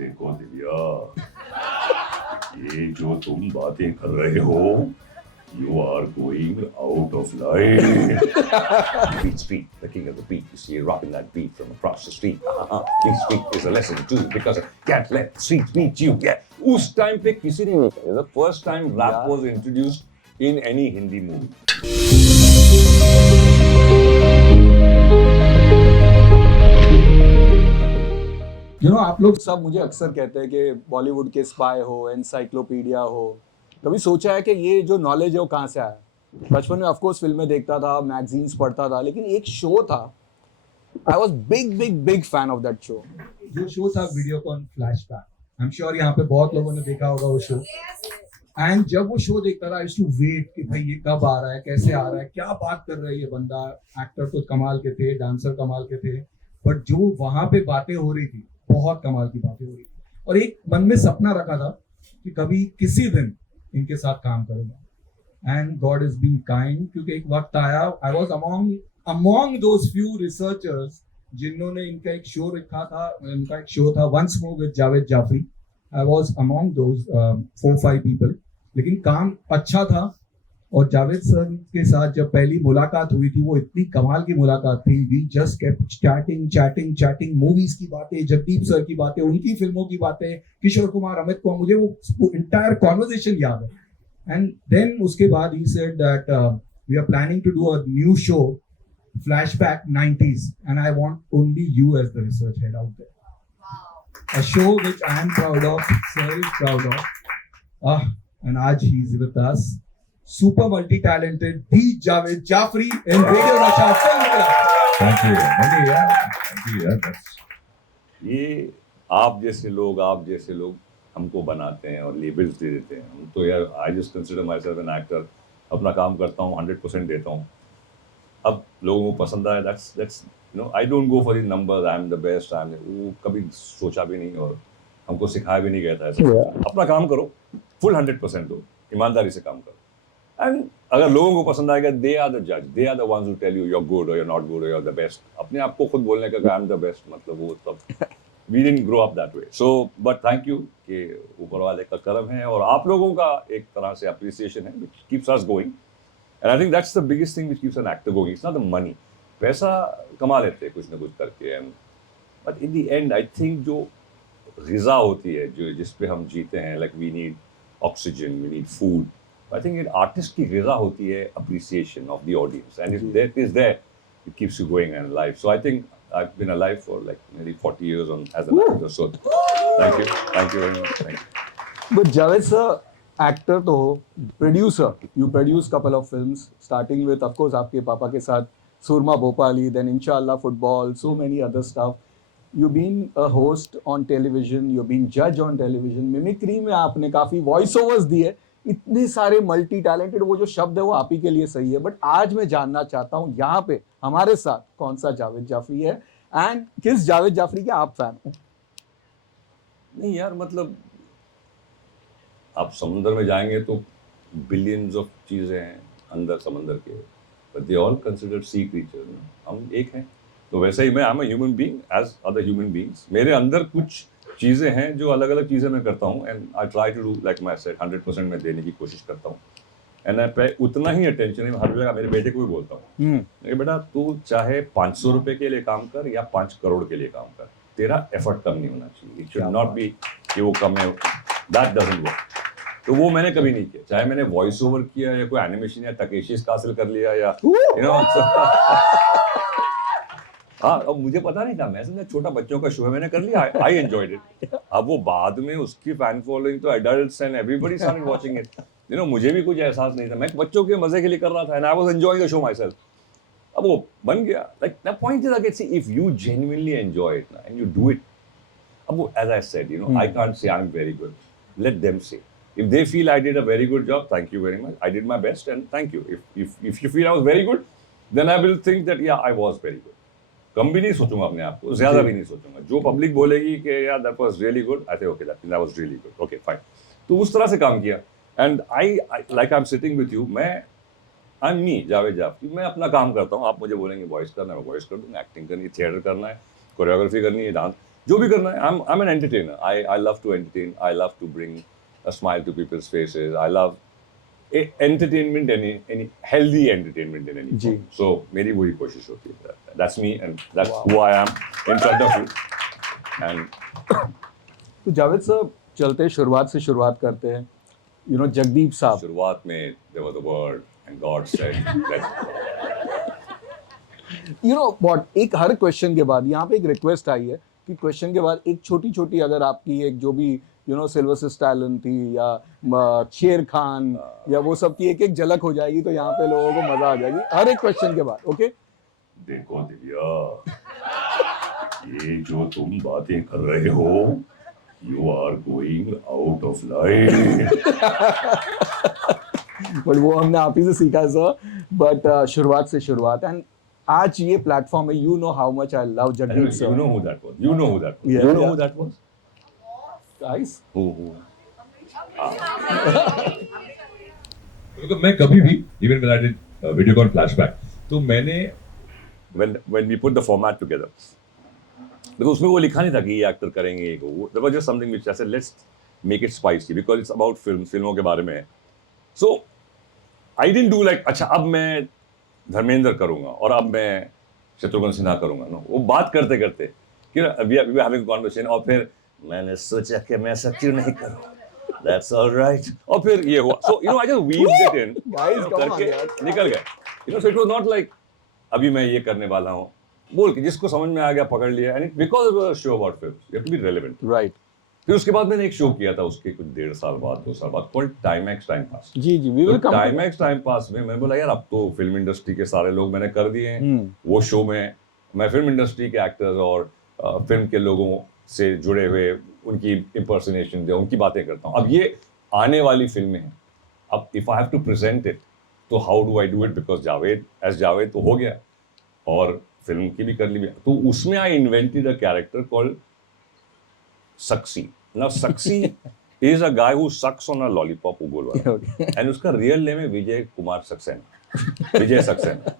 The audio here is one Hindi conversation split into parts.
देखो दिव्या, ये जो तुम बातें कर रहे हो, you are going out of line. Beat street, the king of the beat. You see, rocking that beat from across the street. Beat street is a lesson too, because can't let the street beat you. Yeah. उस time पे किसी ने the first time rap was introduced in any Hindi movie. आप लोग सब मुझे अक्सर कहते हैं कि बॉलीवुड के स्पाई हो, एनसाइक्लोपीडिया हो। कभी सोचा है कि ये जो नॉलेज है वो कहाँ से आया? बचपन में ऑफ कोर्स फिल्में देखता था, मैगजीन्स पढ़ता था, लेकिन एक शो था, I was big fan of that show. जो शो था Videocon flashback, I am sure यहाँ पे बहुत लोगों ने देखा होगा वो शो। एंड जब वो शो देखता था, आई यूज्ड टू वेट कि भाई ये कब आ रहा है, कैसे आ रहा है, क्या बात कर रहा है ये बंदा। एक्टर तो कमाल के थे, डांसर कमाल के थे, बट जो वहां पे बातें हो रही थी, बहुत कमाल की बातें हो रही थी। और एक मन में सपना रखा था कि कभी किसी दिन इनके साथ काम करूंगा। And God is been kind, क्योंकि एक वक्त आया, I was among those few researchers जिन्होंने इनका एक शो रखा था। इनका एक शो था once more with Javed Jaffrey. I was among those 4-5 people. लेकिन काम अच्छा था, और जावेद सर के साथ जब पहली मुलाकात हुई थी, वो इतनी कमाल की मुलाकात थी। We just kept chatting movies की बातें, जगदीप सर की बातें, उनकी फिल्मों की बातें, किशोर कुमार, अमित को, मुझे वो इंटायर कॉन्वर्सेशन याद है। एंड देन उसके बाद ही said that we are planning to do a new show, flashback 90s, and I want only you as the research head out there. A show which I am proud of, very proud of. And आज ही is with us, super multi-talented Jaaved Jaaferi in Radio Nasha Film Club. Thank you. ये आप जैसे लोग हमको बनाते हैं और लेबल्स दे देते हैं। हम तो यार, I just consider myself an actor, अपना काम करता हूँ, 100% देता हूँ। अब लोगों को पसंद आया, that's I don't go for the numbers, I'm the best, वो कभी सोचा भी नहीं और हमको सिखाया भी नहीं गया था ऐसा। अपना काम करो, फुल 100% दो, ईमानदारी से काम करो। एंड अगर लोगों को पसंद आएगा, दे आर द जज, they are the ones who tell you you are good और यू आर नॉट गुड और यू आर द बेस्ट। अपने आप को खुद बोलने का आई एम द बेस्ट, मतलब वो तब we didn't grow up that way. So but thank you कि ऊपर वाले का करम है और आप लोगों का एक तरह से अप्रिसिएशन है, which keeps us going. And I think that's the biggest thing which keeps an actor going. It's not the money, पैसा कमा लेते हैं कुछ ना कुछ करके, and but in the and I think जो ग़िज़ा होती है, जो जिस पे हम जीते हैं, like we need oxygen, we need food. I think it artist की ग़िज़ा होती है appreciation of the audience, and if that is there, it keeps you going and alive. So I think I've been alive for like nearly 40 years as an actor. So thank you very much. Thank you. But Javed sir, actor तो हो, producer, you produce couple of films, starting with of course आपके पापा के साथ सुरमा भोपाली, then इंशाल्लाह football, so many other stuff. You've been a host on television, you've been judge on television, mimicry में आपने काफी voice overs दिए। इतने सारे मल्टी टैलेंटेड, वो जो शब्द है वो आप ही के लिए सही है, बट आज मैं जानना चाहता हूँ यहाँ पे हमारे साथ कौन सा जावेद जाफरी है, एंड किस जावेद जाफरी के आप फैन हो? नहीं यार, मतलब आप समुंदर में जाएंगे तो बिलियंस ऑफ चीज़ें हैं अंदर समंदर के, but they all considered sea creature. हम एक हैं, तो वैसे ही मैं I am a human being as other human beings. मेरे अंदर कुछ चीज़ें हैं जो अलग अलग चीज़ें मैं करता हूँ, and I try to do like my said 100% मैं देने की कोशिश करता हूँ। एंड आई उतना ही अटेंशन है, हर जगह मेरे बेटे को भी बोलता हूँ कि बेटा तू चाहे 500 रुपये के लिए काम कर या 5 करोड़ के लिए काम कर, तेरा एफर्ट कम नहीं होना चाहिए। इट शुड नॉट बी कि वो कम है, दैट डजंट वर्क। तो वो मैंने कभी नहीं किया, चाहे मैंने वॉइस ओवर किया या कोई एनिमेशन या टकेशी हासिल कर लिया या हाँ, अब मुझे पता नहीं था, मैं समझा छोटा बच्चों का शो है, मैंने कर लिया, आई एंजॉयड इट। अब वो बाद में उसकी फैन फॉलोइंग तो adults and everybody started watching it. मुझे भी कुछ एहसास नहीं था, मैं बच्चों के मजे के लिए कर रहा था, and I was enjoying the show myself. अब वो बन गया, like the point is again, see if you genuinely enjoy it ना एंड यू डू इट, अब वो as I said, I can't say I am very good, let them say. If they feel I did a very good job, thank you very much. I did my best, and thank you. If you feel I was very good, then I will think that yeah, I was very good. कम भी नहीं सोचूंगा अपने आप को, ज्यादा भी नहीं सोचूंगा। जो पब्लिक बोलेगी कि यार that was really good, I think okay that was really good, okay fine. तो उस तरह से काम किया, and I like I am sitting with you, मैं आई एम मी जावेद जाफरी, मैं अपना काम करता हूँ। आप मुझे बोलेंगे वॉइस करना है, मैं वॉइस कर दूंगा, एक्टिंग करनी है, थिएटर करना है, कोरियोग्राफी करनी है, डांस, जो भी करना है, I'm an entertainer. I love to entertain. I love to bring a smile to people's faces. I love entertainment, any healthy entertainment in any ji. form. So मेरी वही कोशिश होती है. That's me and that's who I am in front of you. And तो जावेद साहब चलते शुरुआत से शुरुआत करते हैं. You know जगदीप साहब. शुरुआत में there was a word and God said let's go. You know what, एक हर क्वेश्चन के बाद यहाँ पे एक रिक्वेस्ट आई है कि क्वेश्चन के बाद एक छोटी छोटी अगर आपकी एक जो भी सिल्वेस्टर स्टैलोन थी या शेर खान या वो सब की एक एक झलक हो जाएगी तो यहाँ पे लोगों को मजा आ जाएगी हर एक क्वेश्चन के बाद. ओके देखो दिव्या, ये जो तुम बातें कर रहे हो, you are going out of line. But वो हमने आप ही से सीखा सर. बट शुरुआत से शुरुआत एंड आज ये प्लेटफॉर्म है. You know how much I love Jagdeep sir. You know who that was. You know who that was. Yeah, You know yeah. who that was. Guys, Who? क्योंकि मैं कभी भी even when I did Videocon flashback तो मैंने When we put the format together, because उसमें वो लिखा नहीं था कि ये एक्टर करेंगे ये वो. There was just something which I said let's make it spicy because it's about फिल्मों के बारे में है. So I didn't do like अच्छा अब मैं धर्मेंद्र करूँगा और अब मैं शत्रुघ्न सिन्हा करूँगा. नो, वो बात करते करते कि we are having a conversation और फिर मैंने सोचा कि मैं ऐसा क्यों नहीं करूँ. That's all right. और फिर ये हुआ. So I just weaved it in. Guys, come on, करके यार. निकल गए. So it was not like अभी मैं ये करने वाला हूँ बोल के जिसको समझ में आ गया पकड़ लिया. And because it was a show about films, you have to be relevant. right. फिर उसके बाद मैंने एक शो किया था उसके कुछ 1.5 साल बाद 2 साल बाद called Timex Time Pass. Ji ji we will come. Timex Time Pass में मैं बोला यार अब तो फिल्म इंडस्ट्री के सारे लोग मैंने कर दिए हैं. वो शो में मैं फिल्म इंडस्ट्री के एक्टर्स और फिल्म के लोगों से जुड़े हुए उनकी इम्पर्सनेशन दे उनकी बातें करता हूँ. अब ये आने वाली फिल्में हैं. अब if I have to present it तो how do I do it because Javed तो हो गया और फिल्म की भी कर ली. तो उसमें I invented a character called Sucksy. Now Sucksy is a guy who sucks on a lollipop वो बोल एंड उसका रियल नेम है विजय कुमार सक्सेना. विजय सक्सेना.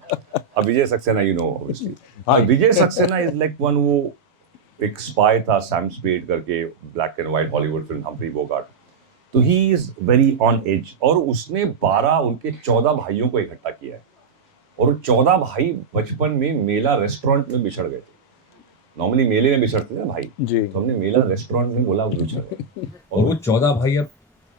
अब Vijay Saxena you know obviously. Vijay Saxena is like one वो एक स्पाई था सैम स्पेड करके black and white Hollywood film Humphrey Bogart. तो he is very on edge और उसने 12 उनके 14 भाइयों को इकट्ठा किया है और 14 भाई बचपन में मेला रेस्टोरेंट में बिछड़ गए थे. नॉर्मली मेले में बिछड़ते थे भाई जी. तो हमने मेला रेस्टोरेंट में बोला वो बिछड़ गए. और वो 14 भाई अब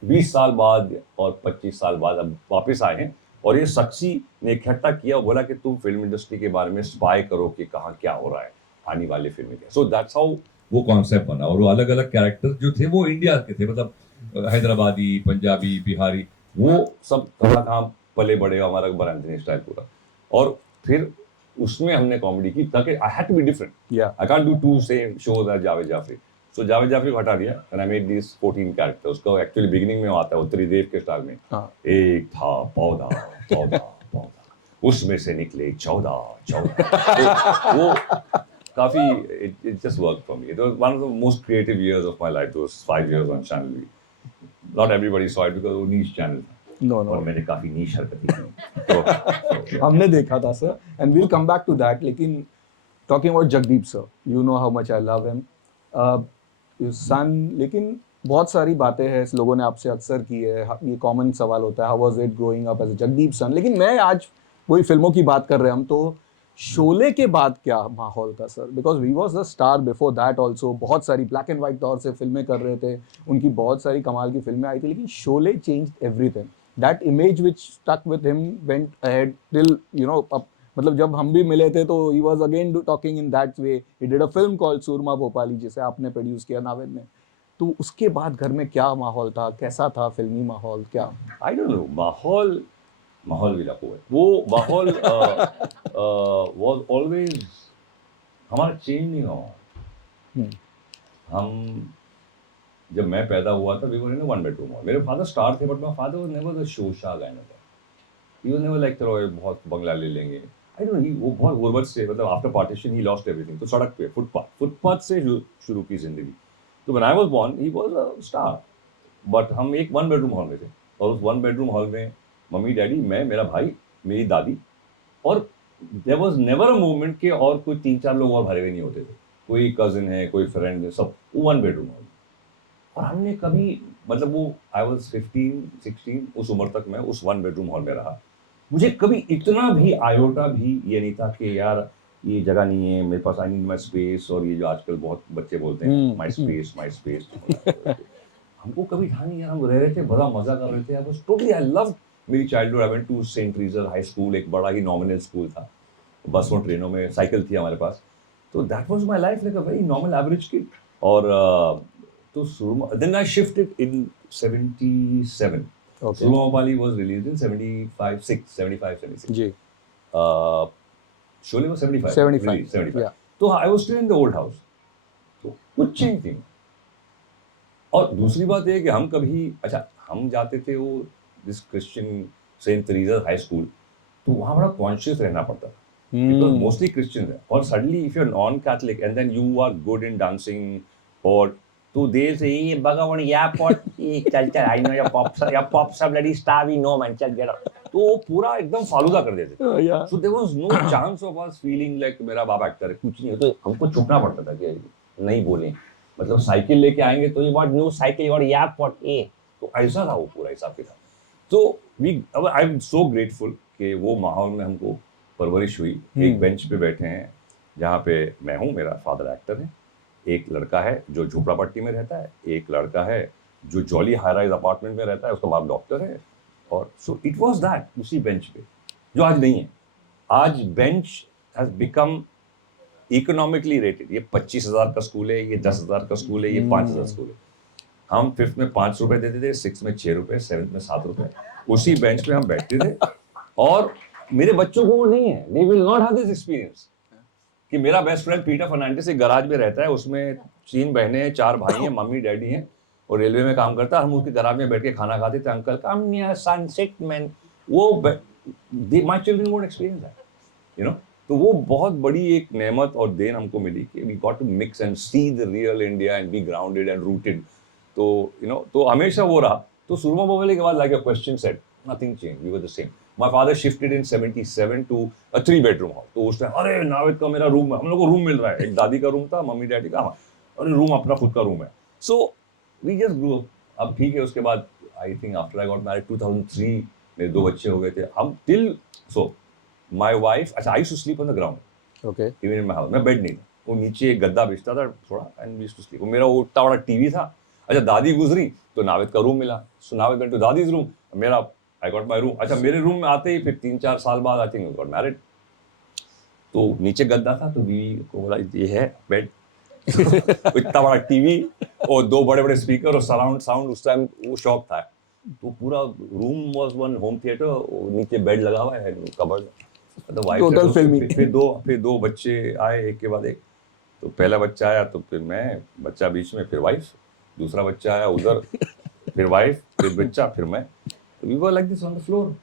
20 साल बाद और 25 साल बाद अब वापस आए हैं और ये सक्सी ने इकट्ठा किया और बोला कि तुम फिल्म इंडस्ट्री के बारे में स्पाई करो कि कहाँ क्या हो रहा है आने वाले फिल्म के. सो दैट्स हाउ वो कॉन्सेप्ट बना और वो अलग अलग कैरेक्टर जो थे वो इंडिया के थे. मतलब हैदराबादी, पंजाबी, बिहारी, वो सब कहाँ पले बड़े हमारा बरांतनी स्टाइल पूरा. और फिर उसमें हमने कॉमेडी की ताकि I had to be different. Yeah. I can't do two same shows as Javed Jaffrey. So Javed Jaffrey को हटा दिया and I made this 14 character. उसका एक्चुअली बिगिनिंग में आता है उत्तरी देव के स्टाइल में. हाँ. एक था पौधा पौधा पौधा उसमें से निकले 14. तो वो काफी it just worked for me. It was one of the most creative years of my life. Those 5 years on Channel V. Not everybody saw it because वो niche channel था. No, no. और मैंने काफी niche हरकतें की. तो हमने देखा था sir and we'll come back to that. लेकिन talking about Jagdeep sir, you know how much I love him. सन लेकिन बहुत सारी बातें हैं इस लोगों ने आपसे अक्सर की है. ये कॉमन सवाल होता है how was it growing up as a Jagdeep son. लेकिन मैं आज वही फिल्मों की बात कर रहे हैं हम तो शोले के बाद क्या माहौल था sir. Because we was the star before that also. बहुत सारी ब्लैक एंड वाइट तौर से फिल्में कर रहे थे. उनकी बहुत सारी कमाल की फिल्में आई थी लेकिन Sholay changed everything. That image which stuck with him went ahead till मतलब जब हम भी मिले थे तो he was again talking in that way. He did a film called Soorma Bhopali जिसे आपने प्रोड्यूस किया नावेद ने. तो उसके बाद घर में क्या माहौल था, कैसा था फिल्मी माहौल क्या? आई डोंट नो. माहौल भी लगा है. वो माहौल वाज ऑलवेज हमारा चेंज नहीं हुआ. हम जब मैं पैदा हुआ था we were in a 1 bedroom hall. मेरे फादर स्टार थे but my father was never the शोशा guy. He was never like चलो बहुत बंगला ले लेंगे. I don't know. वो बहुत गुर्बत से मतलब after partition he lost everything. तो सड़क पे फुटपाथ से शुरू की जिंदगी. तो when I was born he was a star. But हम एक 1 bedroom हॉल में थे और उस 1 bedroom हॉल में मम्मी डैडी मैं मेरा भाई मेरी दादी और there was never a moment के और कोई 3-4 लोग और भरे हुए नहीं होते थे. कोई कजिन है, कोई फ्रेंड है, सब 1 बेडरूम हॉल। और हमने कभी मतलब वो आई वाज 15-16 उस उम्र तक मैं उस 1 बेडरूम हॉल में रहा। मुझे कभी इतना भी आयोटा भी ये नहीं था कि यार ये जगह नहीं है मेरे पास, आई नीड माई स्पेस, और ये जो आजकल बहुत बच्चे बोलते हैं माई स्पेस माई स्पेस। हमको कभी था नहीं यार, हम रह रहे थे, बड़ा मजा कर रहे थे। I was totally, I love मेरी childhood. I went to Saint Reger high school, एक बड़ा ही नॉमिनल स्कूल था, बसों ट्रेनों में, साइकिल थी हमारे पास। तो that was my life, like a very normal average kid. और तो सुरमा, देन आई शिफ्टेड इन 77। सुरमा वाली was released in 75-76 ji. Sholay was 75 75 released, तो I was still in the old house, तो कुछ चेंज नहीं। और दूसरी बात ये है कि हम कभी, अच्छा हम जाते थे वो this Christian saint Teresa high school, तो वहाँ बड़ा कॉन्शियस रहना पड़ता था बिकॉज मोस्टली क्रिश्चियन है। और suddenly if you are non Catholic and then you are good in dancing, और तो दे से ये भगवान या पॉट चल चल आई नो या पॉप सब bloody star we know man चल गेट आउट, तो वो पूरा एकदम फालूदा कर देते थे। So there was no chance of us feeling like मेरा बाप एक्टर है, कुछ नहीं। तो हमको छुपना पड़ता था कि नहीं बोलें, मतलब साइकिल लेके आएंगे तो ये न्यू साइकिल और या पॉट ए, तो ऐसा था वो पूरा हिसाब किताब। तो वी, अब आई एम सो ग्रेटफुल कि वो माहौल में हमको परवरिश हुई। एक बेंच पे बैठे हैं जहाँ पे मैं हूँ, मेरा फादर एक्टर है, एक लड़का है जो झोपड़ापट्टी में रहता है, एक लड़का है जो जॉली हाई राइज अपार्टमेंट में रहता है, उसका बाप डॉक्टर है। और सो इट वाज दैट उसी बेंच पे, जो आज नहीं है। आज bench has become economically rated. ये 25,000 का स्कूल है, ये 10,000 का स्कूल है, ये 5,000 स्कूल है। हम 5th में 5 रुपए देते थे, 6th में 6 रुपए, 7th में 7 रुपए। उसी बेंच पे हम बैठते थे। और मेरे बच्चों को वो नहीं है, they will not have this experience कि मेरा बेस्ट फ्रेंड पीटर फर्नांडिस एक गराज में रहता है, उसमें 3 बहनें हैं, 4 भाई हैं, मम्मी डैडी हैं, और रेलवे में काम करता है। हम उसके गराज में बैठ के खाना खाते थे। Uncle come near sunset man, वो my children won't experience that, you know. तो वो बहुत बड़ी एक नेमत और देन हमको मिली कि we got to mix and see the real India and be grounded and rooted. तो यू नो, तो हमेशा वो रहा। तो सुरमा बोले के बाद, like a question said, nothing change, we were the same. My father shifted in 77 to a 3 bedroom house. तो उस टाइम अरे नावेद का मेरा रूम, हम लोग को रूम मिल रहा है, एक दादी का रूम था, मम्मी डैडी का, अरे रूम अपना खुद का रूम है। So we just grow up. अब ठीक है, उसके बाद I think after I got married 2003 मेरे 2 बच्चे हो गए थे। हम टिल सो माय वाइफ, अच्छा I used to sleep on the ground, okay, even in my house. मैं बेड नहीं था, वो नीचे एक गद्दा बिछता था थोड़ा, and we used to sleep. वो मेरा वो इतना बड़ा टीवी था। अच्छा दादी गुजरी तो नावेद का रूम मिला, सो Naved went to Dadi's room, मेरा आई गॉट माय रूम। अच्छा मेरे रूम में आते ही फिर 3-4 साल बाद I think we got married. तो नीचे गद्दा था, तो बीवी को बोला ये है बेड इतना बड़ा टीवी और 2 बड़े-बड़े स्पीकर और सराउंड साउंड, उस टाइम वो शौक था। तो पूरा room was one home theatre, नीचे बेड लगा हुआ है, कबर्ड, मतलब वाइफ टोटल फिल्मी। फिर दो बच्चे आए एक के बाद एक। तो पहला बच्चा आया तो फिर मैं, बच्चा बीच में, फिर वाइफ, दूसरा बच्चा आया उधर, फिर वाइफ, फिर बच्चा, फिर मैं। We were like this on the floor.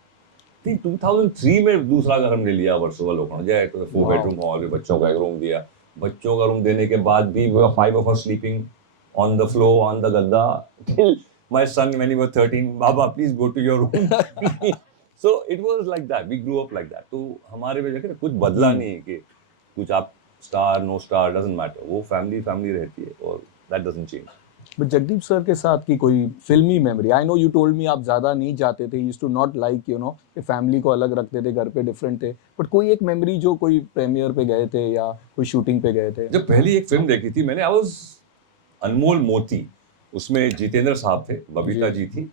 2003 में दूसरा घर हमने लिया वर्सोवा लोखंड जय, तो 4 बेडरूम हॉल में बच्चों का एक रूम दिया। बच्चों का रूम देने के बाद भी 5 of us sleeping on the floor, on the gadda, till my son when he was 13, Baba please go to your room. So it was like that, we grew up like that. तो हमारे में देखिए कुछ बदला नहीं है कि कुछ आप star no star doesn't matter, वो फैमिली रहती है और that doesn't change. But Jagdeep sir के साथ की कोई फिल्मी memory? I know you told me आप ज़्यादा नहीं जाते थे, used to not like, you know, कि फैमिली को अलग रखते थे, घर पे डिफरेंट थे, बट कोई एक मेमोरी जो कोई प्रीमियर पे गए थे या कोई शूटिंग पे गए थे? जब पहली एक फिल्म देखी थी मैंने, आई वाज अनमोल मोती, उसमें जितेंद्र साहब थे, बबीता जी थी,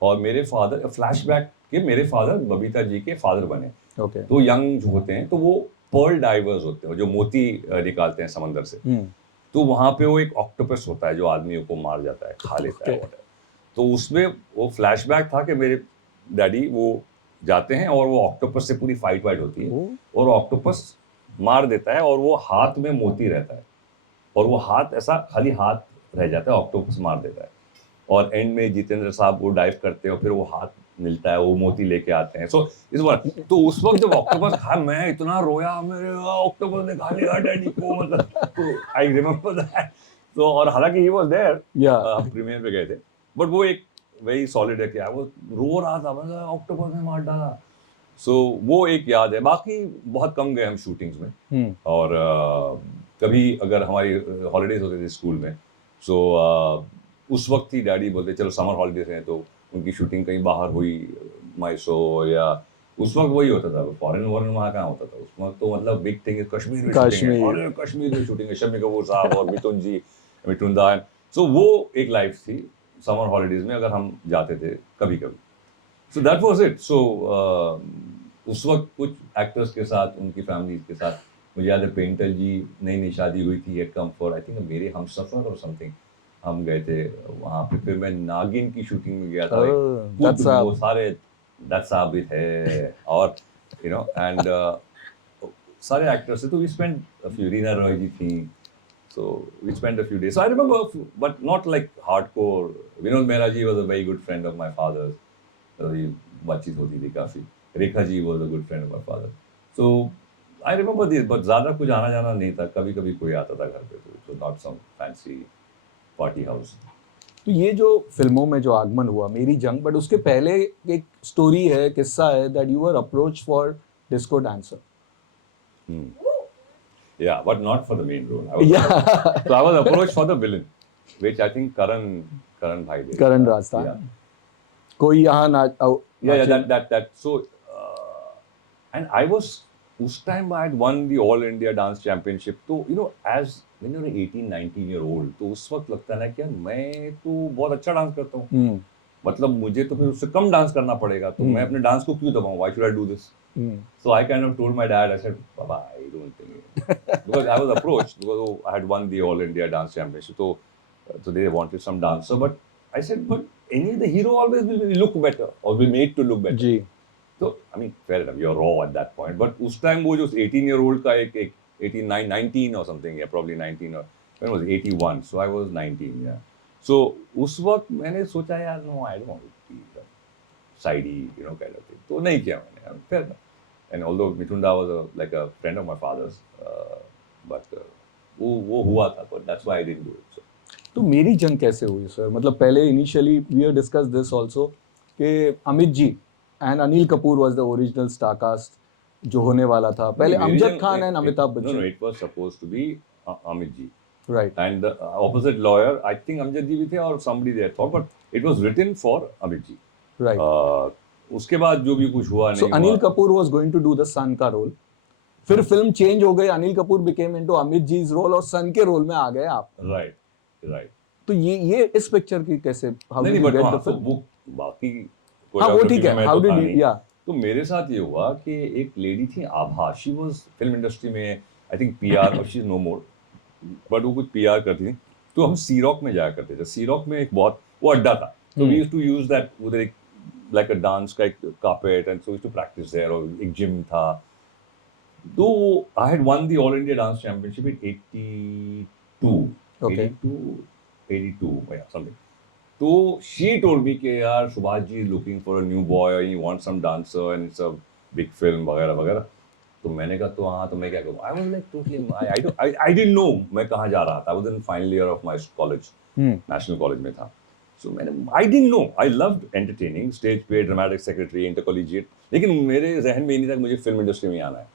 और मेरे फादर, फ्लैशबैक के मेरे फादर बबीता जी के फादर बने। ओके, तो यंग जो होते हैं तो वो पर्ल डाइवर्स होते हैं, जो मोती निकालते हैं समंदर से। तो वहाँ पे वो एक ऑक्टोपस होता है जो आदमियों को मार जाता है, खा लेता है। तो उसमें वो फ्लैशबैक था कि मेरे डैडी वो जाते हैं और वो ऑक्टोपस से पूरी फाइट वाइट होती है, और ऑक्टोपस मार देता है और वो हाथ में मोती रहता है, और वो हाथ ऐसा खाली हाथ रह जाता है, ऑक्टोपस मार देता है, और एंड में जितेंद्र साहब वो डाइव करते हैं और फिर वो हाथ मिलता है, वो मोती लेके आते हैं। सो इस बार तो उस वक्त जब ऑक्टोपस खा, मैं इतना रोया, मेरे ऑक्टोपस ने खा लिया डैडी को, मतलब तो आई रिमेंबर दैट। तो और हालांकि ही वाज देयर, हम प्रीमियर पे गए थे, बट वो एक वेरी सॉलिड है कि वो रो रहा था, मतलब ऑक्टोपस ने मार डाला। सो वो एक याद है। बाकी बहुत कम गए हम शूटिंग्स में, और कभी अगर हमारी हॉलीडेज होते थे स्कूल में, सो उस वक्त ही डैडी बोलते चलो समर हॉलीडेज हैं, तो उनकी शूटिंग कहीं बाहर हुई, मैसूर या उस वक्त वही होता था, फॉरेन वॉरेन वहाँ कहाँ होता था उस वक्त, तो मतलब बिग थिंग इज कश्मीर में शूटिंग है, और कश्मीर में शूटिंग है, शम्मी कपूर साहब और मिथुन दा, सो वो एक लाइफ थी समर हॉलीडेज में अगर हम जाते थे कभी कभी। So that was it. So उस वक्त कुछ एक्टर्स के साथ, उनकी फैमिलीज के साथ, मुझे याद है पेंटर जी नई नई शादी हुई थी, at come for I think मेरे हम सफर और समथिंग, हम गए थे वहाँ पे, फिर मैं नागिन की शूटिंग में गया था, वो सारे दैट्स साबित है और यू नो एंड सारे एक्टर्स थे, तो we spend a few, Reena Roy ji थी, so we spent a few days. So I remember, but not like hardcore. Vinod Mehra ji was a very good friend of my father's. बातचीत होती थी काफी. Rekha ji was a good friend of my father. So I remember this, but ज़्यादा कुछ आना जाना नहीं था. कभी कभी कोई आता था घर पे, तो so not some fancy party house. तो ये जो फिल्मों में जो आगमन हुआ मेरी जंग, बट उसके पहले एक स्टोरी है, किस्सा है that you were approached for disco dancer. Yeah, but not for the main role. So I was approached for the villain, which I think Karan bhai did. Karan Rasta. Yeah. कोई यहाँ ना Yeah, that. So, and I was, उस time I had won the All India Dance Championship. तो you know, as when you're 18, 19 year old, तो उस वक्त लगता है ना कि यार मैं तो बहुत अच्छा डांस करता हूँ. मतलब मुझे तो फिर उससे कम डांस करना पड़ेगा, तो मैं अपने डांस को क्यों दबाऊँ? Why should I do this? So I kind of told my dad, I said, Baba, I don't think, because I was approached because I had won the All India Dance Championship, so they wanted some dancer, but I said, but the hero always will look better or will made to look better. Ji. So I mean, fair enough, you're raw at that point, but उस time वो जो 18-year-old का एक 19 or something, yeah, probably 19 or when was it? 81, so I was 19, yeah. So उस वक्त मैंने सोचा यार, no, I don't want to be sidey, you know, kind of thing. तो नहीं किया मैंने, fair enough. And although Mithun Da was like a friend of my father's, but वो हुआ था, but that's why I didn't do it. So. तो मेरी जंग कैसे हुई सर? मतलब पहले initially we have discussed this also कि Amit ji and Anil Kapoor was the original star cast जो होने वाला था. पहले Amjad Khan and Amitabh Bachchan. No, it was supposed to be Amit ji. Right. And the opposite lawyer, I think Amjad ji भी थे और somebody there thought, but it was written for Amit ji. Right. उसके बाद जो भी कुछ हुआ नहीं हुआ. Anil Kapoor was going to do the son का रोल, फिर फिल्म चेंज हो गई, Anil Kapoor became into Amit ji's role और सन के रोल में आ गए आप. राइट. तो ये इस पिक्चर की कैसे, how did you get the film? वो बाकी वो ठीक है, हाउ डिड यू, या तो मेरे साथ ये हुआ कि एक लेडी थी Abha, she was film industry में आई थिंक पीआर, और she is no more, but वो कुछ पीआर करती थी, तो हम सी रॉक में जाया करते थे. सी रॉक में एक बहुत वो अड्डा था, तो we used to use that, उधर एक लाइक अ डांस का एक carpet, and so we used to practice there, और एक जिम था. तो I had won the all India dance championship in 82 या समथिंग. तो शी टोल्ड मी कि यार Subhash ji is looking for a new boy, he want some dancer and it's a big film वगैरह वगैरह. तो मैंने कहा तो हाँ, तो मैं क्या करूँ? I was like totally, I didn't know मैं कहाँ जा रहा था. I was in final year of my college, national college में था. सो मैंने, I didn't know, I loved entertaining, stage पे, ड्रामेटिक सेक्रेटरी, इंटरकॉलेजिएट, लेकिन मेरे जहन में नहीं था कि मुझे फिल्म इंडस्ट्री में आना है.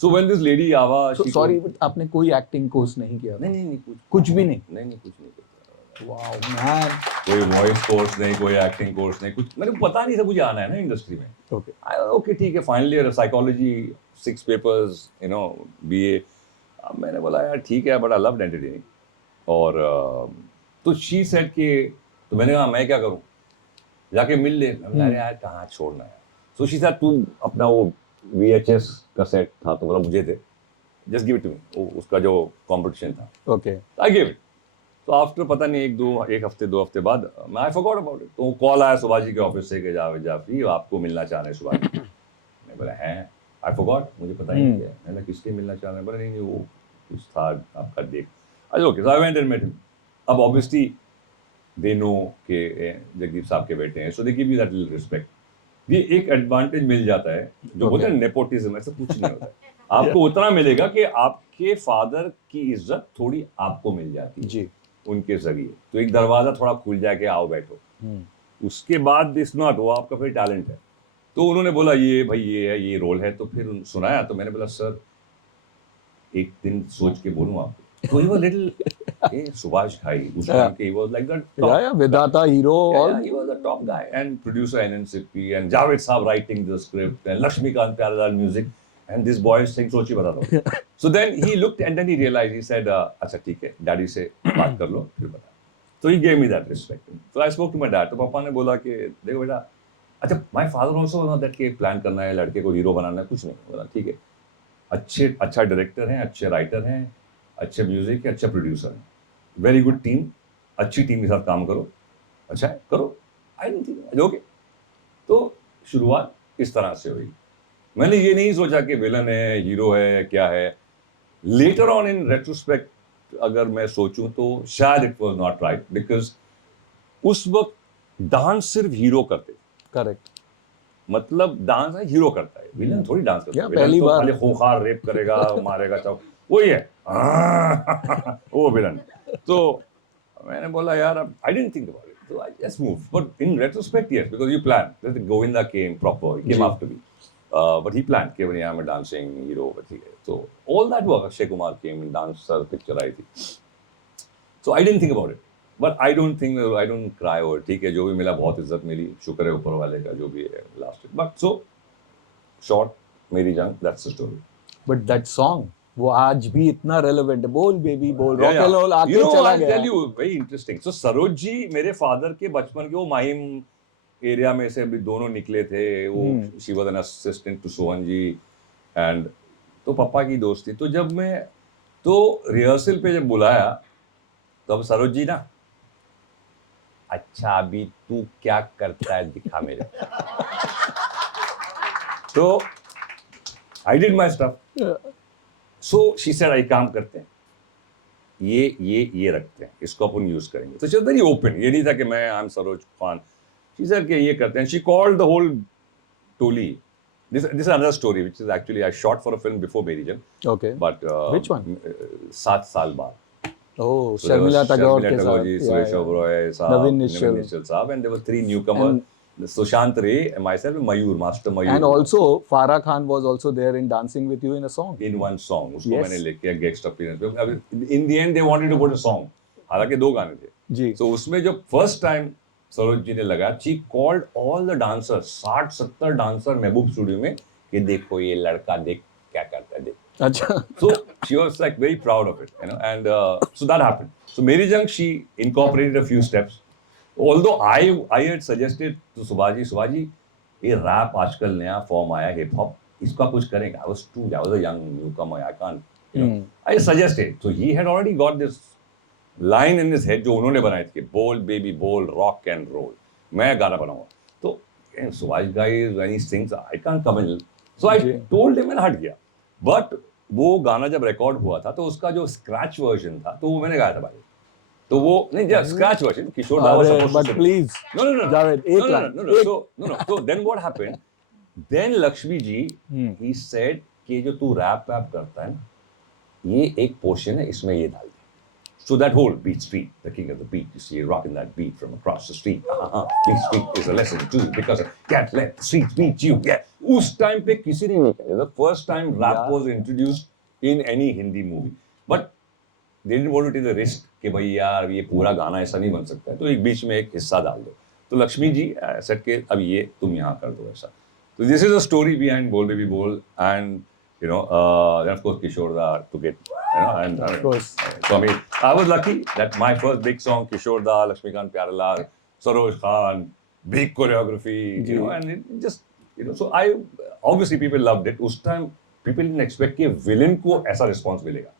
सो व्हेन दिस लेडी आवा, सॉरी बट आपने कोई एक्टिंग कोर्स नहीं किया? नहीं, कुछ भी नहीं. कुछ नहीं. Wow man. कोई वॉइस कोर्स नहीं, कोई एक्टिंग कोर्स नहीं, कुछ मेरे को पता नहीं था मुझे आना है ना इंडस्ट्री में. ओके ठीक है, final year psychology, 6 papers, you know, BA. अब मैंने बोला यार ठीक है, बट आई लव्ड एंटरटेनिंग. और तो शी सेड कि, तो मैंने कहा मैं क्या करूं, जाके मिल ले. अरे यार कहाँ छोड़ना है. सो शी सेड तू अपना वो VHS का सेट था, तो बोला मुझे दे, just give it to me, उसका जो कॉम्पिटिशन था. Okay, I give it. तो आफ्टर पता नहीं एक हफ्ते 2 हफ्ते बाद मैं आई फॉरगॉट अबाउट इट. तो कॉल आया सुभाष जी के ऑफिस से कि जावेद जाफरी आपको मिलना चाह रहे हैं सुभाष जी. मैं बोला हैं, आई फॉरगॉट, मुझे पता ही नहीं है. मैंने किसके मिलना चाह रहे हैं? बोला नहीं वो कुछ था आपका देख. अच्छा okay, so I went and met him. अब ऑब्वियसली दे नो कि जगदीप साहब के बेटे हैं, so they give you that little respect. ये एक एडवांटेज मिल जाता है, जो बोलते हैं नेपोटिज्म, ऐसा कुछ नहीं होता है. आपको उतना मिलेगा कि आपके फादर की इज्जत थोड़ी आपको मिल जाती है जी उनके जरिए. तो एक दरवाजा थोड़ा खुल जाए कि आओ बैठो. उसके बाद दिस नॉट, वो आपका फिर टैलेंट है. तो उन्होंने बोला ये भाई ये है, ये रोल है. तो फिर सुनाया, तो मैंने बोला सर एक दिन सोच के बोलूं आपको, तो he was little सुभाष घाई उस टाइम के, he was like the top Vedanta hero, all. he was the top guy, and producer NNCP, and Jaaved Saab writing the script, and Lakshmikant Pyarelal music, and this boy is saying सोची बता दो. So then he looked and then he realized, he said, अच्छा ठीक है, डैडी से बात कर लो फिर बता. So he gave me that respect. So I spoke to my dad. तो पापा ने बोला कि देखो बेटा, अच्छा my father also know that कि प्लान करना है, लड़के को हीरो बनाना है, कुछ नहीं. बोला ठीक है, अच्छा डायरेक्टर हैं, अच्छे राइटर हैं, अच्छे म्यूजिक है, अच्छा प्रोड्यूसर है, वेरी गुड टीम, अच्छी टीम के साथ काम करो, अच्छा है करो, आई डोंट थिंक ओके. तो शुरुआत इस तरह से हुई. मैंने ये नहीं सोचा कि विलन है, हीरो है, क्या है. लेटर ऑन इन रेट्रोस्पेक्ट अगर मैं सोचूं तो शायद it was not right, because उस वक्त डांस सिर्फ हीरो करते. करेक्ट. मतलब डांस है, हीरो करता है, विलन थोड़ी डांस करता है. पहली तो बार खाली खोखार रेप करेगा, मारेगा, चाव वही है वो विलन. तो मैंने बोला यार, I didn't think about it, so I just moved. But in retrospect, yes, because you plan. Govinda came proper. He came after me. But he planned. Ke I'm a dancing hero. So all that work, Akshay Kumar came in dancer picture I think. So I didn't think about it. But I don't cry over it. ठीक है, जो भी मिला बहुत इज्जत मिली, शुक्र है ऊपर वाले का, जो भी है last. But so short, मेरी जंग, that's the story. But that song, वो आज भी इतना relevant है. बोल बेबी बोल, रॉक एंड रोल आके चला गया. I'll tell you, very interesting. So Saroj ji मेरे फादर के बचपन के वो माहिम एरिया में से भी दोनों निकले थे. वो she was an assistant to Sohan ji, and तो पापा की दोस्त थी. तो जब मैं तो रिहर्सल पे जब बुलाया तो अब सरोज जी ना, अच्छा अभी तू क्या करता है दिखा मेरे. तो I did my stuff. So she said आई काम करते हैं, ये रखते हैं, इसको अपन यूज करेंगे. तो she was very open. ये नहीं था कि मैं I'm Saroj Khan. She said कि ये करते हैं. She called the whole Toli. This is another story which is actually I shot for a film before Meri Jaan. Okay. But which one? 7 साल बाद. Oh, Sharmila Tagore के साथ. Suresh Oberoi साहब, Naveen Nishal साहब, and there were 3 newcomers. Sushant Ray and myself, Mayur, Master Mayur. And also Farah Khan was also there in dancing with you in a song. In one song. उसको मैंने लेके guest appearance. In the end they wanted to put a song. हालांकि 2 गाने थे. जी. So उसमें जो first time सरोज जी ने लगा, she called all the dancers, 60-70 dancer Mehboob studio में, कि देखो ये लड़का देख क्या करता है देख. अच्छा. So she was like very proud of it, you know, and so that happened. So Meri Jang, she incorporated a few steps. Although I had suggested to Subhaji, ये rap आजकल नया form आया hip hop, इसका कुछ करेंगे. I was a young newcomer, I can't, you know. I suggested. So he had already got this line in his head जो उन्होंने बनाई थी, बोल baby बोल rock and roll. मैं गाना बनाऊंगा. तो Subhaji guy when he sings, I can't come in. So I told him and हट गया. But वो गाना जब रिकॉर्ड हुआ था तो उसका जो स्क्रैच वर्जन था तो वो मैंने गाया था भाई. तो वो नहीं जब scratch version Kishore da was supposed to. But please. No. Jaaved, No. So then what happened? Then Lakshmi ji, he said कि जो तू रैप करता है ना, ये एक पोर्शन है, इसमें ये डाल दे. So that whole beat street, the king of the beat, you see, rocking that beat from across the street. Beat street is a lesson too, because can't let the streets beat you. Yeah. उस टाइम पे किसी ने नहीं किया. The first time rap was introduced in any Hindi movie, but they didn't want to take the risk कि भाई यार ये पूरा गाना ऐसा नहीं बन सकता है, तो एक बीच में एक हिस्सा डाल दो. तो लक्ष्मी जी सेट के अब ये तुम यहाँ कर दो ऐसा. So this is a story behind Bol Baby Bol, and you know, then of course Kishore Da took it, you know, and of course. So I mean, I was lucky that my first big song, Kishore Da, Lakshmikant Pyarelal, Saroj Khan, big choreography, you know, and it just, you know, so I obviously people loved it. उस time people didn't expect कि villain को ऐसा response मिलेगा.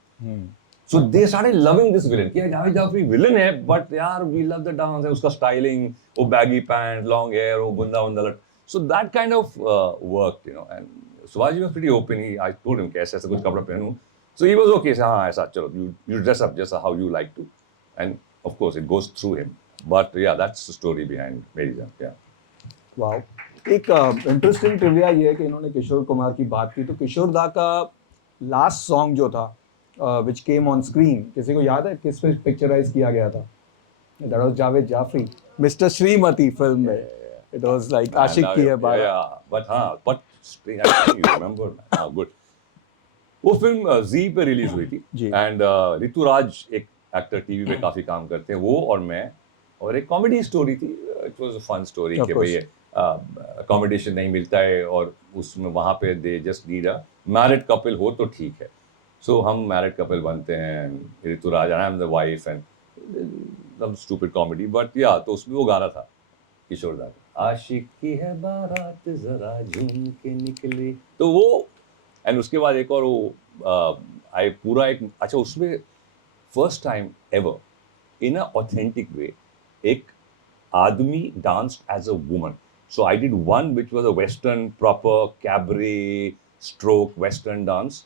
So they started loving this villain. कि जावेद जाफरी villain है, but यार we love the dance, उसका styling, वो baggy pants, long hair, वो बुंदा लट. So that kind of worked, you know, and Subhaji was pretty open. I told him कि ऐसा कुछ कपड़ा पहनूं. So he was okay. So हाँ ऐसा चलो, you dress up just how you like to, and of course it goes through him. But yeah, that's the story behind Meri Jaan. Yeah. Wow. एक इंटरेस्टिंग ट्रिविया ये है कि इन्होंने किशोर कुमार की बात की, तो किशोर दा का लास्ट सॉन्ग जो था विच केम ऑन स्क्रीन, किसी को याद है किस पे पिक्चराइज किया गया था? That was Javed Jaffrey, mister Shrimati film में. इट वाज लाइक आशिक की है बात. Yeah, but you remember? Good. वो फिल्म जी पे रिलीज हुई थी जी। एंड ऋतुराज एक एक्टर टीवी पे काफी काम करते हैं, वो और मैं, और एक कॉमेडी स्टोरी थी. It was a fun story Of कि course. भाई अकोमोडेशन नहीं मिलता है और उसमें वहां पे they just need a married couple हो तो ठीक है. सो हम मैरिड कपल बनते हैं, Rituraj I am the wife and some stupid comedy, but या तो उसमें वो गाना था किशोर दा का, आशिक की है बारात जरा झूम के निकले, तो वो. एंड उसके बाद एक और वो आई पूरा एक, अच्छा उसमें first time ever in a authentic way एक आदमी danced as a woman. So I did one which was a western proper cabaret stroke western dance,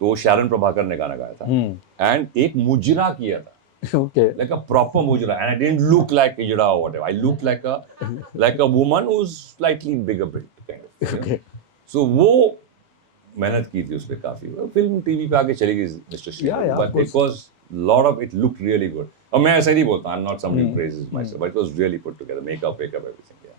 तो शैरन प्रभाकर ने गाना गाया था एंड एक मुजरा किया था, Okay. like a proper mujra, and I didn't look like a yada or whatever. I looked like a woman who's slightly bigger built kind of. You know? Okay. So वो मेहनत की थी उस पे काफी. फिल्म टीवी पे आके चली गई mister Shri, Yeah, but it was lot of it looked really good. और मैं ऐसा नहीं बोलता, I'm not somebody who praises myself, but it was really put together, makeup, everything. Yeah.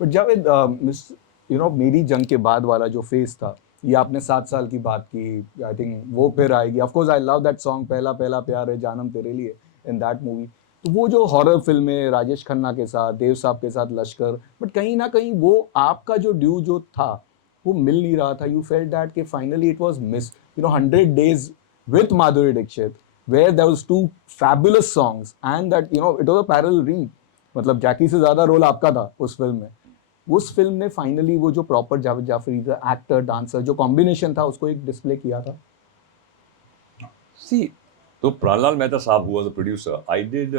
But Javed, miss मेरी जंग के बाद वाला जो फेज था, ये आपने 7 साल की बात की, आई थिंक वो फिर आएगी. Of course I love that song, पहला पहला प्यार है जानम तेरे लिए, इन दैट मूवी. तो वो जो हॉरर फिल्में राजेश खन्ना के साथ, देव साहब के साथ लश्कर, बट कहीं ना कहीं वो आपका जो ड्यू जो था वो मिल नहीं रहा था. यू फेल्ट दैट कि finally it was miss. 100 days with Madhuri Dixit where there was 2 fabulous songs and that it was a parallel read. मतलब जैकी से ज्यादा रोल आपका था उस फिल्म में. उस फिल्म ने फाइनली वो जो प्रॉपर जावेद जाफरी का एक्टर डांसर जो कॉम्बिनेशन था उसको एक डिस्प्ले किया था. See, तो प्राणलाल मेहता साहब who was a producer, I did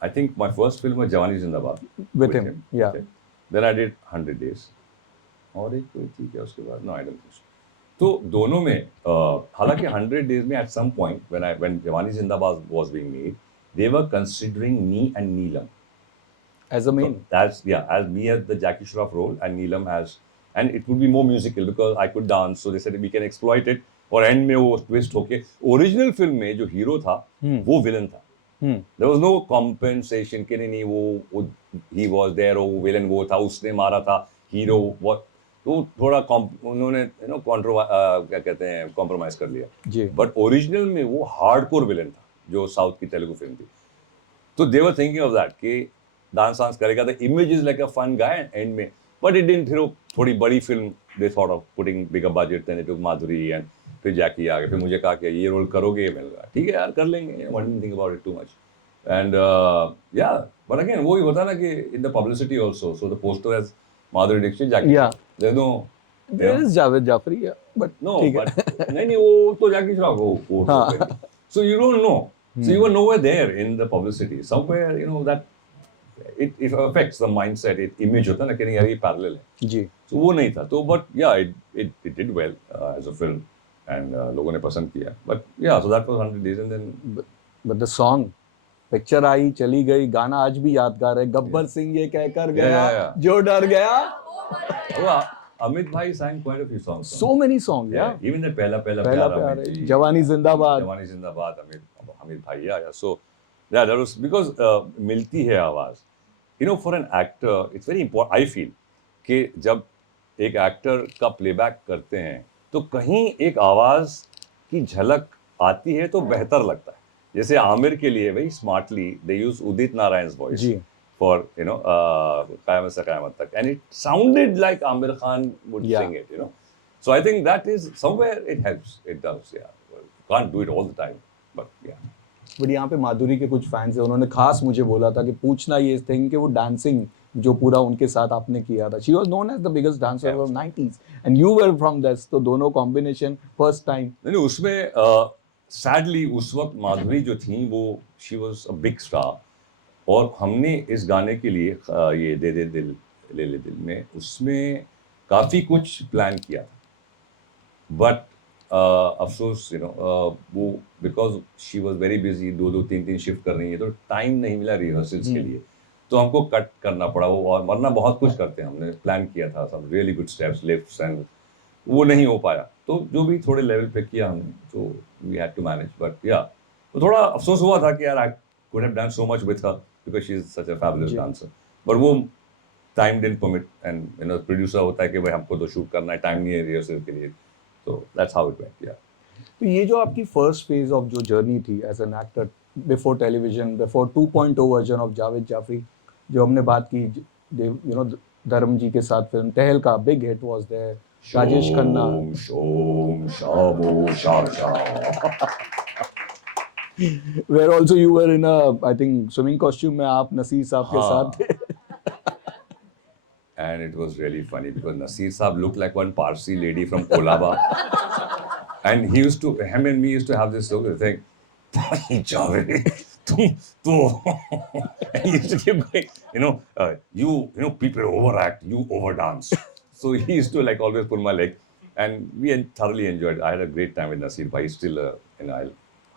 I think my first film was जवानी जिंदाबाद With him, yeah. Okay. Then I did 100 days. और एक कोई थी क्या उसके बाद? No, I don't think so. तो दोनों में हालांकि 100 days में at some point when जवानी जिंदाबाद was being made, they were considering me and Neelam As a main. So as me as the Jackie Shroff role and Neelam as, and it would be more musical because I could dance, so they said we can exploit it. और end में वो twist होके ओरिजिनल फिल्म में जो हीरो था वो विलन था. There was no compensation कि नहीं वो he was there, वो विलन वो था, उसने मारा था हीरो, what तो थोड़ा उन्होंने क्या कहते हैं कॉम्प्रोमाइज कर लिया जी. बट ओरिजिनल में वो हार्डकोर विलन था जो साउथ की तेलुगु फिल्म थी. तो they were thinking of that कि डांस करेगा, the image is like a fun guy and में, बट इट डिडंट. फिर थोड़ी बड़ी film they thought of putting bigger budget, then it took Madhuri and फिर जैकी आ गए. फिर मुझे कहा कि ये रोल करोगे, मैंने कहा ठीक है यार कर लेंगे, what do you think about it too much. And yeah but again वही होता ना कि in the publicity also, so the poster has Madhuri Dixit Jackie. Yeah. There no There is Javed Jaffrey, but no ठीक है. बट नहीं वो तो जैकी श्रॉफ वो so you don't know, so you were nowhere there in the publicity somewhere, that it affects the mindset, it image होता है ना कि नहीं यार ये parallel है. जी. So वो नहीं था तो but yeah it did well as a film and लोगों ने पसंद किया, but yeah so that was 100 days and then But the song, picture आई चली गई, गाना आज भी यादगार है. गब्बर सिंह ये कहकर गया yeah. जो डर गया. oh, Amit bhai sang quite a few songs. So many songs, yeah. Even that पहला पहला प्यार प्यार Amit है, जी, जवानी जिंदाबाद. जवानी जिंदाबाद, Amit bhai, yeah. So yeah, that was because मिलती है आवाज. For an actor it's very important, I feel कि जब एक एक्टर का प्लेबैक करते हैं तो कहीं एक आवाज की झलक आती है तो बेहतर लगता है. जैसे आमिर के लिए very smartly they use Udit Narayan's voice ji. for क़यामत से क़यामत तक, and it sounded like Amir Khan would Yeah. sing it. So I think that is somewhere it helps, it does. Yeah, well, can't do it all the time, but yeah. But यहाँ पे माधुरी के कुछ फैंस हैं, उन्होंने खास मुझे बोला था कि पूछना ये थिंग कि वो डांसिंग जो पूरा उनके साथ आपने किया था, she was known as the biggest dancer of 90s and you were from this, तो दोनों कॉम्बिनेशन फर्स्ट टाइम. नहीं उसमें सैडली उस वक्त माधुरी जो थी वो she was a big star, और हमने इस गाने के लिए ये दे दे दिल ले ले दिल में उसमें काफ़ी कुछ प्लान किया था, बट अफसोस वो because she was very busy, 2-3 shift कर रही है तो टाइम नहीं मिला रिहर्सल्स के लिए, तो हमको कट करना पड़ा वो. और वरना बहुत कुछ करते हैं, हमने प्लान किया था सब really good steps lifts and वो नहीं हो पाया. तो जो भी थोड़े लेवल पे किया हमने, तो we had to manage. But या तो थोड़ा अफसोस हुआ था कि यार I could have done so much with her because she is such a fabulous dancer, but वो time didn't permit. And producer होता है कि भाई हमको तो शूट करना है, टाइम नहीं है रिहर्सल के लिए, So that's how it went. Yeah. तो ये जो आपकी फर्स्ट फेज ऑफ जो जर्नी थी as an actor before television, before 2.0 version of Javed Jaffrey, जो हमने बात की, यू नो धर्म जी के साथ film Tahalka, big hit was there, Rajesh Khanna, Shom, shamo, sham, sham. Where also you were in a I think swimming costume में आप नसीर साहब के हाँ. साथ थे. And it was really funny because Nasir Saab looked like one Parsi lady from Kolaba. And him and me used to have this thing, Javed, tu. And he used to keep going, you people overact, you overdance. So he used to like always pull my leg. And we thoroughly enjoyed it. I had a great time with Nasir Bhai. Still, I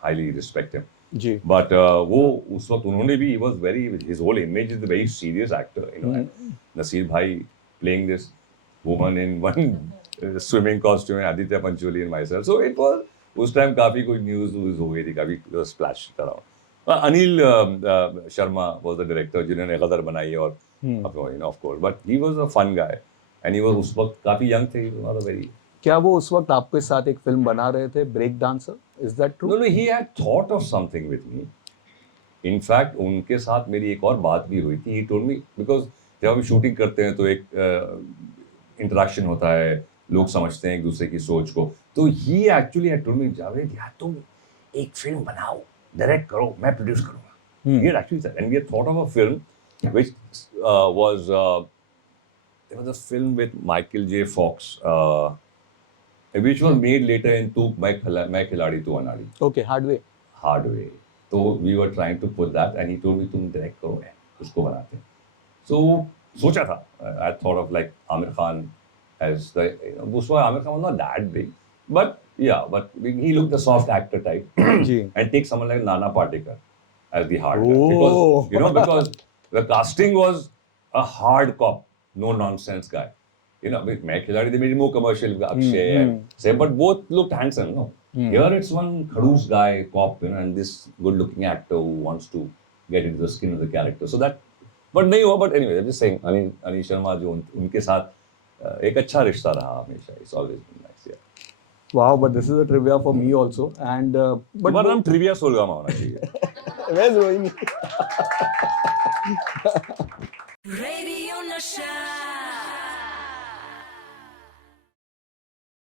highly respect him. Ji. But वो उस वक्त उन्होंने भी, he was very, his whole image is a very serious actor, and Nasir Bhai playing this woman in one swimming costume and Aditya Pancholi and myself. So it was, उस time काफी कोई news हो गई थी, काफी splash करा. Anil Sharma was the director जिन्होंने गदर बनाई और of course, but he was a fun guy and he was उस वक्त काफी young थे, he was not a very. क्या वो उस वक्त आपके साथ एक फिल्म बना रहे थे, break dancer? Is that true? No, he had thought of something with me. In fact, उनके साथ मेरी एक और बात भी हुई थी. He told me, because जब हम शूटिंग करते हैं तो एक इंटरेक्शन होता है, लोग समझते हैं एक दूसरे की सोच को. तो he actually had told me, Javed यार तुम एक फिल्म बनाओ, डायरेक्ट करो, मैं प्रोड्यूस करूँगा. He had actually said, and we had thought of a film which was there was a film with Michael J. Fox. Which was made later into मैं खिलाड़ी तू अनाड़ी. Okay, hard way. तो we were trying to put that and he told me तुम direct करो, उसको बनाते हैं. So सोचा था, I thought of like Amir Khan as the, उस वक्त Amir Khan was not that big, but he looked the soft actor type. And take someone like Nana Patekar as the hard guy, because the casting was a hard cop, no nonsense guy. With मैं खिलाड़ी, they made it more commercial, Akshay, but both looked handsome, no? Here it's one khadus guy, cop, and this good-looking actor who wants to get into the skin of the character. So that, but नहीं हुआ. But anyway, I'm just saying, Anil Sharma जो उनके साथ एक अच्छा रिश्ता रहा हमेशा. It's always been nice, yeah. Wow, but this is a trivia for me also, and but तुम्हारा नाम ट्रिविया सोलगामा होना चाहिए. Where's going?